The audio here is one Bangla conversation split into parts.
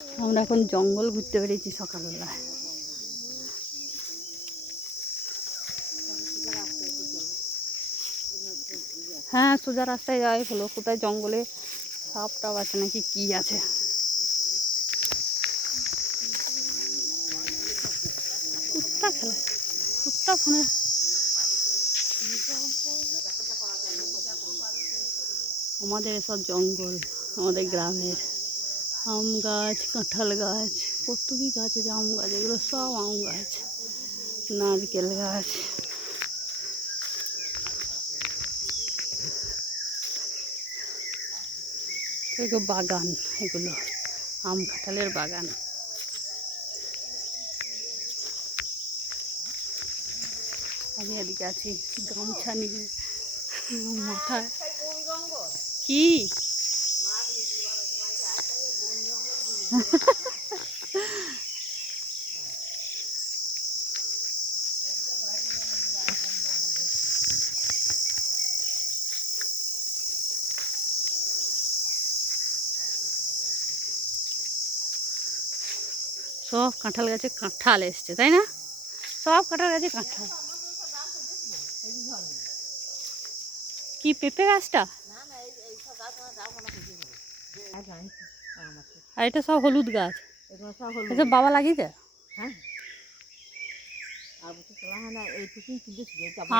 আমরা এখন জঙ্গল ঘুরতে বেরিয়েছি সকালবেলায়। হ্যাঁ, সোজা রাস্তায় যাই হলো, কোথায় জঙ্গলে সাপ টাপ আছে নাকি কি আছে। কুত্তা খেলা, কুত্তা ফোনে। আমাদের এসব জঙ্গল, আমাদের গ্রামের আম গাছ, কাঁঠাল গাছ, কত কি গাছ আছে, আম গাছ, এগুলো সব আম গাছ, নারকেল গাছ। এগুলো বাগান, এগুলো আম কাঁঠালের বাগান। আমি এদিকে আছি গামছা নিয়ে মাথায়। কি সব কাঁঠাল গাছে কাঁঠাল এসছে, তাই না? সব কাঁঠাল গাছে কাঁঠাল। কি পেঁপে গাছটা? আর এটা সব হলুদ গাছ, এটা বাবা লাগিয়েছে।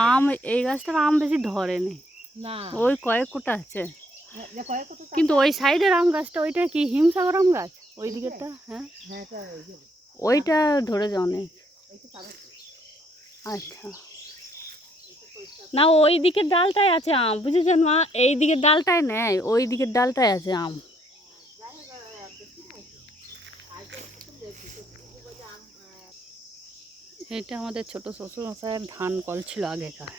আম, এই গাছটার আম বেশি ধরেনি, ওই কয়েক কোটা আছে, কিন্তু ওই সাইডের আম গাছটা, ওইটা কি হিমসাগর আম গাছ ওই দিকেরটা? হ্যাঁ, ওইটা ধরেছে অনেক। আচ্ছা, না ওই দিকের ডালটায় আছে আম, বুঝেছেন মা? এই দিকের ডালটায় নেই, ওই দিকের ডালটায় আছে আম। এটা আমাদের ছোট শ্বশুরমশাইয়ের ধান কল ছিল আগেকার,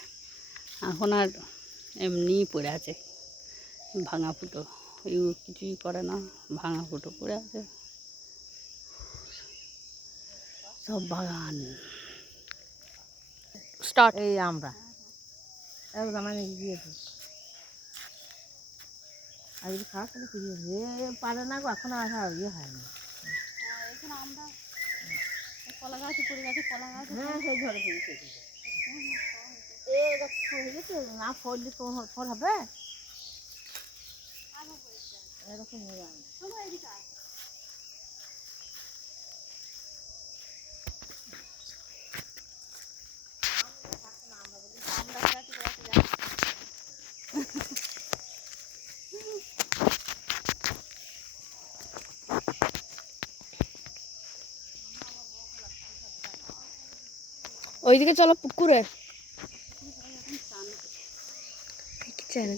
এখন আর এমনি পড়ে আছে, ভাঙা ফুটো, কিছুই করে না, ভাঙা ফুটো পড়ে আছে সব বাগান। স্টার্ট। এই আমরা জামাই গিয়েছি আর যদি খাওয়া তাহলে ফিরিয়ে পারে না গো, এখন আর ইয়ে হয় না। এখানে আমরা কলা গাছ পড়ে গেছে, কলা গাছ। হ্যাঁ, সেই ঝড়ে ফিরেছে হয়ে গেছে, না ফললে তো ফল হবে এরকম হয়ে যায়। ওইদিকে চলো পুকুরে।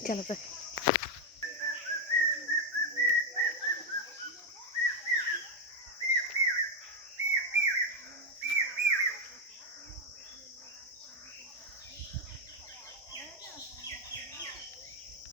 চলো